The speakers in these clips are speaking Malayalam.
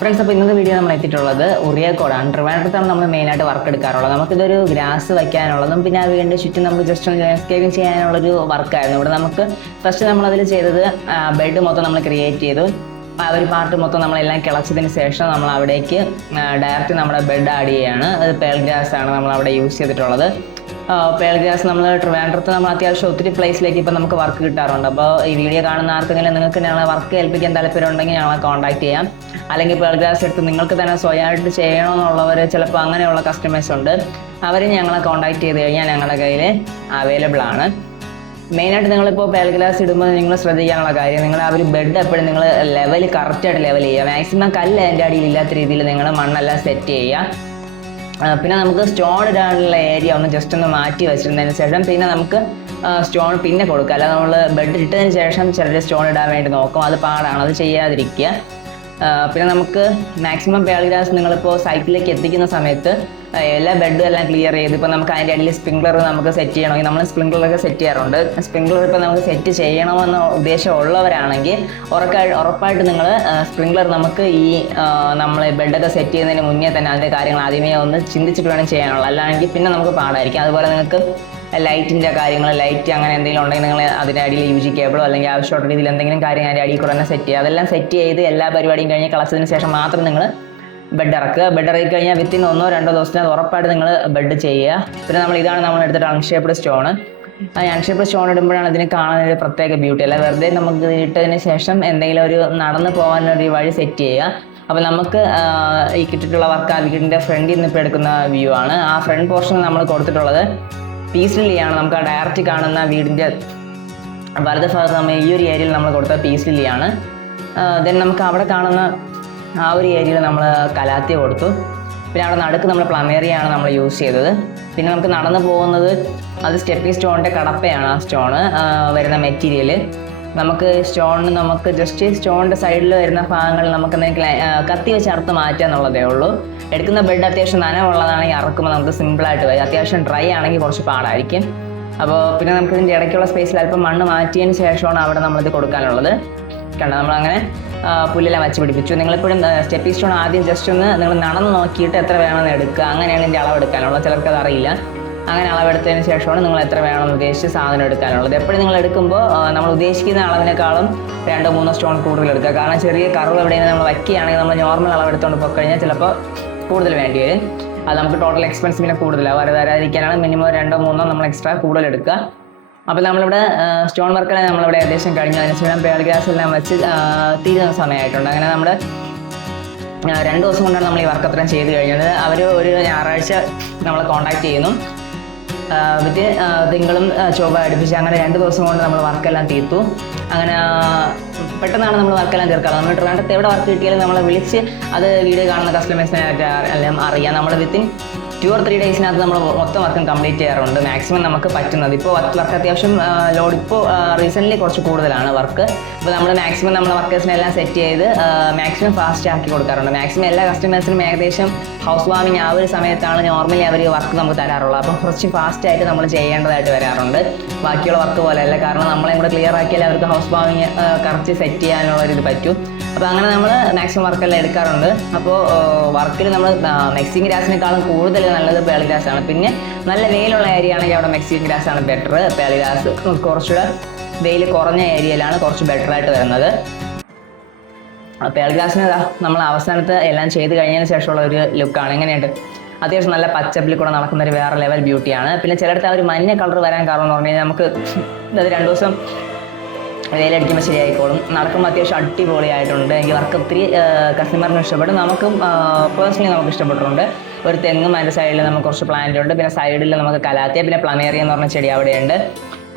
ഫ്രണ്ട്സ്, അപ്പോൾ ഇന്നത്തെ വീഡിയോ നമ്മൾ എത്തിയിട്ടുള്ളത് ഉറിയക്കോടാണ്. ട്രിവാൻഡ്രത്താണ് നമ്മൾ മെയിനായിട്ട് വർക്ക് എടുക്കാറുള്ളത്. നമുക്കിതൊരു ഗ്രാസ് വയ്ക്കാനുള്ളതും പിന്നെ അത് വീണ്ടും ചുറ്റും നമുക്ക് ജസ്റ്റ് ഒന്ന് ലാൻഡ്സ്കേപ്പിംഗ് ചെയ്യാനുള്ളൊരു വർക്കായിരുന്നു. ഇവിടെ നമുക്ക് ഫസ്റ്റ് നമ്മളതിൽ ചെയ്തത് ബെഡ് മൊത്തം നമ്മൾ ക്രിയേറ്റ് ചെയ്തു. ഒരു പാർട്ട് മൊത്തം നമ്മളെല്ലാം കിളച്ചതിന് ശേഷം നമ്മൾ അവിടേക്ക് ഡയറക്റ്റ് നമ്മുടെ ബെഡ് ആഡ് ചെയ്യുകയാണ്. അത് പേൾ ഗ്രാസ് ആണ് നമ്മൾ അവിടെ യൂസ് ചെയ്തിട്ടുള്ളത്. പേൾ ഗ്രാസ് നമ്മൾ ട്രിവാൻഡ്രത്ത് നമ്മൾ അത്യാവശ്യം ഒത്തിരി പ്ലേസിലേക്ക് ഇപ്പോൾ നമുക്ക് വർക്ക് കിട്ടാറുണ്ട്. അപ്പോൾ ഈ വീഡിയോ കാണുന്ന ആർക്കെങ്കിലും നിങ്ങൾക്ക് ഞങ്ങളെ വർക്ക് ഏൽപ്പിക്കാൻ താല്പര്യമുണ്ടെങ്കിൽ ഞങ്ങളെ കോൺടാക്ട് ചെയ്യാം. അല്ലെങ്കിൽ പേൾ ഗ്രാസ് എടുത്ത് നിങ്ങൾക്ക് തന്നെ സ്വയമായിട്ട് ചെയ്യണമെന്നുള്ളവർ ചിലപ്പോൾ അങ്ങനെയുള്ള കസ്റ്റമേഴ്സ് ഉണ്ട്. അവർ ഞങ്ങളെ കോൺടാക്ട് ചെയ്ത് കഴിഞ്ഞാൽ ഞങ്ങളുടെ കയ്യിൽ അവൈലബിൾ ആണ്. മെയിനായിട്ട് നിങ്ങളിപ്പോൾ പേൾ ഗ്ലാസ് ഇടുമ്പോൾ നിങ്ങൾ ശ്രദ്ധിക്കാനുള്ള കാര്യം, നിങ്ങൾ ആ ഒരു ബെഡ് എപ്പോഴും നിങ്ങൾ കറക്റ്റായിട്ട് ലെവൽ ചെയ്യുക. മാക്സിമം കല്ല് അതിൻ്റെ അടിയിൽ ഇല്ലാത്ത രീതിയിൽ നിങ്ങൾ മണ്ണെല്ലാം സെറ്റ് ചെയ്യുക. പിന്നെ നമുക്ക് സ്റ്റോൺ ഇടാനുള്ള ഏരിയ ഒന്ന് ജസ്റ്റ് ഒന്ന് മാറ്റി വെച്ചിരുന്നതിന് ശേഷം പിന്നെ നമുക്ക് സ്റ്റോൺ പിന്നെ കൊടുക്കുക. അല്ലാതെ നമ്മൾ ബെഡ് ഇട്ടതിന് ശേഷം ചിലർ സ്റ്റോൺ ഇടാൻ വേണ്ടി നോക്കും, അത് പാടാണ്, അത് ചെയ്യാതിരിക്കുക. പിന്നെ നമുക്ക് മാക്സിമം പേൾ ഗ്രാസ് നിങ്ങളിപ്പോൾ സൈറ്റിലേക്ക് എത്തിക്കുന്ന സമയത്ത് എല്ലാ ബെഡും എല്ലാം ക്ലിയർ ചെയ്ത് ഇപ്പോൾ നമുക്ക് അതിൻ്റെ അടിയിൽ സ്പ്രിംഗ്ലർ നമുക്ക് സെറ്റ് ചെയ്യണമെങ്കിൽ നമ്മൾ സ്പ്രിംഗ്ലറൊക്കെ സെറ്റ് ചെയ്യാറുണ്ട്. സ്പ്രിംഗ്ലർ ഇപ്പോൾ നമുക്ക് സെറ്റ് ചെയ്യണമെന്ന ഉദ്ദേശമുള്ളവരാണെങ്കിൽ ഉറപ്പായിട്ട് നിങ്ങൾ സ്പ്രിംഗ്ലർ നമുക്ക് ഈ നമ്മൾ ബെഡൊക്കെ സെറ്റ് ചെയ്യുന്നതിന് മുന്നേ തന്നെ അതിൻ്റെ കാര്യങ്ങൾ ആദ്യമേ ഒന്ന് ചിന്തിച്ചിട്ട് വേണം ചെയ്യാനുള്ളത്. അല്ലാണെങ്കിൽ പിന്നെ നമുക്ക് പാടായിരിക്കും. അതുപോലെ നിങ്ങൾക്ക് ലൈറ്റിൻ്റെ കാര്യങ്ങൾ, ലൈറ്റ് അങ്ങനെ എന്തെങ്കിലും ഉണ്ടെങ്കിൽ നിങ്ങൾ അതിൻ്റെ അടിയിൽ യൂജി കേബിളോ അല്ലെങ്കിൽ ആവശ്യമുള്ള രീതിയിൽ എന്തെങ്കിലും കാര്യം അതിൻ്റെ അടിയിൽ കൂടെ തന്നെ സെറ്റ് ചെയ്യുക. അതെല്ലാം സെറ്റ് ചെയ്ത് എല്ലാ പരിപാടിയും കഴിഞ്ഞ് കളച്ചതിന് ശേഷം മാത്രം നിങ്ങൾ ബെഡ് ഇറക്കുക. ബെഡ് ഇറക്കി കഴിഞ്ഞാൽ വിത്തിൻ 1-2 ദിവസത്തിന് അത് ഉറപ്പായിട്ട് നിങ്ങൾ ബെഡ് ചെയ്യുക. പിന്നെ ഇതാണ് നമ്മൾ എടുത്തിട്ട് അൺഷേപ്ഡ് സ്റ്റോണ്. അൺഷേപ്ഡ് സ്റ്റോൺ ഇടുമ്പോഴാണ് ഇതിന് കാണാൻ ഒരു പ്രത്യേക ബ്യൂട്ടി. അല്ല വെറുതെ നമുക്ക് ഇട്ടതിന് ശേഷം എന്തെങ്കിലും ഒരു നടന്നു പോകാനൊരു വഴി സെറ്റ് ചെയ്യുക. അപ്പോൾ നമുക്ക് ഈ കിട്ടിയിട്ടുള്ള വർക്ക് ആ വീടിൻ്റെ ഫ്രണ്ടിൽ നിന്ന് ഇപ്പോൾ എടുക്കുന്ന വ്യൂ ആണ്. ആ ഫ്രണ്ട് പോർഷൻ നമ്മൾ കൊടുത്തിട്ടുള്ളത് പീസ് ലില്ലിയാണ്. നമുക്ക് ആ ഡയറക്റ്റ് കാണുന്ന വീടിൻ്റെ വലത് ഭാഗത്ത് നമ്മൾ ഈ ഒരു ഏരിയയിൽ നമ്മൾ കൊടുത്ത പീസ് ലില്ലിയാണ്. ദെൻ നമുക്ക് അവിടെ കാണുന്ന ആ ഒരു ഏരിയയിൽ നമ്മൾ കലാത്തിയ കൊടുത്തു. പിന്നെ അവിടെ നടുക്ക് നമ്മൾ പ്ലമേറിയാണ് നമ്മൾ യൂസ് ചെയ്തത്. പിന്നെ നമുക്ക് നടന്നു പോകുന്നത് അത് സ്റ്റെപ്പിംഗ് സ്റ്റോണിൻ്റെ കടപ്പയാണ്. ആ സ്റ്റോണ് വരുന്ന മെറ്റീരിയൽ നമുക്ക് സ്റ്റോണിന് നമുക്ക് ജസ്റ്റ് സ്റ്റോണിൻ്റെ സൈഡിൽ വരുന്ന ഭാഗങ്ങൾ നമുക്ക് കത്തി വെച്ച് അറുത്ത് മാറ്റുക എന്നുള്ളതേ ഉള്ളൂ. എടുക്കുന്ന ബെഡ് അത്യാവശ്യം നനവുള്ളതാണെങ്കിൽ അറക്കുമ്പോൾ നമുക്ക് സിമ്പിളായിട്ട് വരും. അത്യാവശ്യം ഡ്രൈ ആണെങ്കിൽ കുറച്ച് പാടായിരിക്കും. അപ്പോൾ പിന്നെ നമുക്ക് ഇതിൻ്റെ ഇടയ്ക്കുള്ള സ്പേസിൽ അല്പം മണ്ണ് മാറ്റിയതിന് ശേഷമാണ് അവിടെ നമ്മളിത് കൊടുക്കാനുള്ളത്. കണ്ടോ, നമ്മളങ്ങനെ പുല്ലെല്ലാം വച്ച് പിടിപ്പിച്ചു. നിങ്ങളിപ്പോഴും സ്റ്റെപ്പിംഗ് സ്റ്റോൺ ആദ്യം ജസ്റ്റ് ഒന്ന് നിങ്ങൾ നടന്ന് നോക്കിയിട്ട് എത്ര വേണമെന്ന് എടുക്കുക. അങ്ങനെയാണ് ഇതിൻ്റെ അളവെടുക്കാനുള്ളത്. ചിലർക്ക് അത് അറിയില്ല. അങ്ങനെ അളവെടുത്തതിന് ശേഷമാണ് നിങ്ങൾ എത്ര വേണമെന്ന് ഉദ്ദേശിച്ച് സാധനം എടുക്കാനുള്ളത്. എപ്പോഴും നിങ്ങൾ എടുക്കുമ്പോൾ നമ്മൾ ഉദ്ദേശിക്കുന്ന അളവിനേക്കാളും 2-3 സ്റ്റോൺ കൂടുതൽ എടുക്കുക. കാരണം ചെറിയ കർവ് എവിടെയെങ്കിലും നമ്മൾ വയ്ക്കുകയാണെങ്കിൽ നമ്മൾ നോർമൽ അളവെടുത്തുകൊണ്ട് പോയി കഴിഞ്ഞാൽ ചിലപ്പോൾ കൂടുതൽ വേണ്ടി വരും. അത് നമുക്ക് ടോട്ടൽ എക്സ്പെൻസ് പിന്നെ കൂടുതലാവും. വരാതിരിക്കാനാണ് മിനിമം 2-3 നമ്മൾ എക്സ്ട്രാ കൂടുതൽ എടുക്കുക. അപ്പോൾ നമ്മളിവിടെ സ്റ്റോൺ വർക്കെല്ലാം നമ്മളിവിടെ ഏകദേശം കഴിഞ്ഞു. അതിനുശേഷം പേൾ ഗ്രാസ് എല്ലാം വെച്ച് തീരുന്ന സമയമായിട്ടുണ്ട്. അങ്ങനെ നമ്മൾ 2 ദിവസം കൊണ്ടാണ് നമ്മൾ ഈ വർക്ക് അത്രയും ചെയ്ത് കഴിഞ്ഞത്. അവർ ഒരു ഞായറാഴ്ച നമ്മളെ കോൺടാക്ട് ചെയ്യുന്നു. വിത്ത് തിങ്കളും ചൊവ്വ അടുപ്പിച്ച് അങ്ങനെ 2 ദിവസം കൊണ്ട് നമ്മൾ വർക്കെല്ലാം തീർത്തു. അങ്ങനെ പെട്ടെന്നാണ് നമ്മൾ വർക്കെല്ലാം തീർക്കാറ്. നമ്മൾ ട്രിവാൻഡ്രത്ത് എവിടെ വർക്ക് കിട്ടിയാലും നമ്മളെ വിളിച്ച് അത് വീഡിയോ കാണുന്ന കസ്റ്റമേഴ്സിനെ എല്ലാം അറിയാം. നമ്മൾ വിത്തിൻ 2 or 3 ഡേയ്സിനകത്ത് നമ്മൾ മൊത്തം വർക്കും കംപ്ലീറ്റ് ചെയ്യാറുണ്ട്. മാക്സിമം നമുക്ക് പറ്റുന്നത്. ഇപ്പോൾ വർക്ക് അത്യാവശ്യം ലോഡ് ഇപ്പോൾ റീസെൻ്റ്ലി കുറച്ച് കൂടുതലാണ് വർക്ക്. അപ്പോൾ നമ്മൾ മാക്സിമം നമ്മളെ വർക്കേഴ്സിനെല്ലാം സെറ്റ് ചെയ്ത് മാക്സിമം ഫാസ്റ്റ് ആക്കി കൊടുക്കാറുണ്ട്. മാക്സിമം എല്ലാ കസ്റ്റമേഴ്സിനും ഏകദേശം ഹൗസ് വാമിങ് ആ ഒരു സമയത്താണ് നോർമലി അവർ വർക്ക് നമുക്ക് തരാറുള്ളത്. അപ്പോൾ കുറച്ച് ഫാസ്റ്റായിട്ട് നമ്മൾ ചെയ്യേണ്ടതായിട്ട് വരാറുണ്ട്. ബാക്കിയുള്ള വർക്ക് പോലെയല്ല. കാരണം നമ്മളെ കൂടെ ക്ലിയർ ആക്കിയാൽ അവർക്ക് ഹൗസ് വാമിങ് കറക്റ്റ് സെറ്റ് ചെയ്യാനുള്ളൊരിത് പറ്റും. അപ്പോൾ അങ്ങനെ നമ്മൾ മാക്സിമം വർക്കെല്ലാം എടുക്കാറുണ്ട്. അപ്പോൾ വർക്കിൽ നമ്മൾ മെക്സിക്കൻ ഗ്രാസിനേക്കാളും കൂടുതൽ നല്ലത് പേൾ ഗ്രാസ് ആണ്. പിന്നെ നല്ല വെയിലുള്ള ഏരിയ ആണെങ്കിൽ അവിടെ മെക്സിക്കൻ ഗ്രാസ് ആണ് ബെറ്റർ. പേൾ ഗ്രാസ് കുറച്ചുകൂടെ വെയിൽ കുറഞ്ഞ ഏരിയയിലാണ് കുറച്ച് ബെറ്റർ ആയിട്ട് വരുന്നത്. പേൾ ഗ്രാസിന് നമ്മൾ അവസാനത്ത് എല്ലാം ചെയ്ത് കഴിഞ്ഞതിന് ശേഷമുള്ള ഒരു ലുക്കാണ്. എങ്ങനെയുണ്ട്? അത്യാവശ്യം നല്ല പച്ചപ്പിൽ കൂടെ നടക്കുന്ന ഒരു വേറെ ലെവൽ ബ്യൂട്ടിയാണ്. പിന്നെ ചിലയിടത്ത് ആ ഒരു മഞ്ഞ കളർ വരാൻ കാരണം എന്ന് പറഞ്ഞു കഴിഞ്ഞാൽ നമുക്ക് അത് 2 ദിവസം വെയിലടിക്കുമ്പോൾ ശരിയായിക്കോളും. നടക്കുമ്പോൾ അത്യാവശ്യം അടിപൊളിയായിട്ടുണ്ട്. എനിക്ക് വർക്ക് ഒത്തിരി കസ്റ്റമറിന് ഇഷ്ടപ്പെടും. നമുക്കും പേഴ്സണലി നമുക്ക് ഇഷ്ടപ്പെട്ടിട്ടുണ്ട്. ഒരു തെങ്ങും അതിൻ്റെ സൈഡിൽ നമുക്ക് കുറച്ച് പ്ലാന്റ് ഉണ്ട്. പിന്നെ സൈഡിൽ നമുക്ക് കലാത്തിയ പിന്നെ പ്ലമേറിയ എന്ന് പറഞ്ഞ ചെടി അവിടെയുണ്ട്.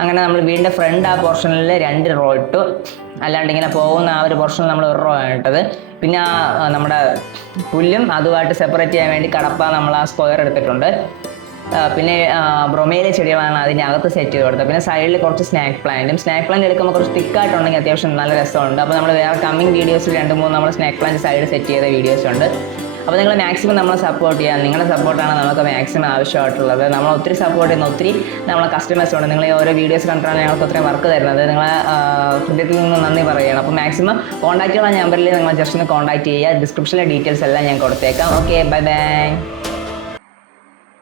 അങ്ങനെ നമ്മൾ വീടിൻ്റെ ഫ്രണ്ട് ആ പോർഷനിൽ 2 റോ ഇട്ടു. അല്ലാണ്ട് ഇങ്ങനെ പോകുന്ന ആ ഒരു പോർഷനിൽ നമ്മൾ 1 റോ ആണ് ഇട്ടത്. പിന്നെ നമ്മുടെ പുല്ലും അതുമായിട്ട് സെപ്പറേറ്റ് ചെയ്യാൻ വേണ്ടി കടപ്പ നമ്മൾ ആ സ്ക്വയർ എടുത്തിട്ടുണ്ട്. പിന്നെ ബ്രൊമേലിയ ചെടികളാണ് അതിനകത്ത് സെറ്റ് ചെയ്ത് കൊടുത്തത്. പിന്നെ സൈഡിൽ കുറച്ച് സ്നാക്ക് പ്ലാന്റ് എടുക്കുമ്പോൾ കുറച്ച് തിക്കായിട്ടുണ്ടെങ്കിൽ അത്യാവശ്യം നല്ല രസമുണ്ട്. അപ്പോൾ നമ്മൾ വേറെ കമ്മിങ് വീഡിയോസിൽ 2-3 നമ്മൾ സ്നാക്ക് പ്ലാന്റ് സൈഡ് സെറ്റ് ചെയ്ത വീഡിയോസ് ഉണ്ട്. അപ്പോൾ നിങ്ങൾ മാക്സിമം നമ്മളെ സപ്പോർട്ട് ചെയ്യുക. നിങ്ങളുടെ സപ്പോർട്ടാണ് നമുക്ക് മാക്സിമം ആവശ്യമായിട്ടുള്ളത്. നമ്മൾ ഒത്തിരി സപ്പോർട്ട് ചെയ്യുന്ന ഒത്തിരി നമ്മളെ കസ്റ്റമേഴ്സ് ഉണ്ട്. നിങ്ങൾ ഈ ഓരോ വീഡിയോസ് കണ്ടിട്ടാണ് ഞങ്ങൾക്ക് ഒത്തിരി വർക്ക് തരുന്നത്. നിങ്ങളെ ഹൃദയത്തിൽ നിന്ന് നന്ദി പറയുകയാണ്. അപ്പോൾ മാക്സിമം കോൺടാക്റ്റ് ചെയ്യുന്ന നമ്പറിൽ നിങ്ങൾ ജസ്റ്റ് ഒന്ന് കോൺടാക്ട് ചെയ്യുക. ഡിസ്ക്രിപ്ഷനിലെ ഡീറ്റെയിൽസ് എല്ലാം ഞാൻ കൊടുത്തേക്കാം. Okay, bye bye.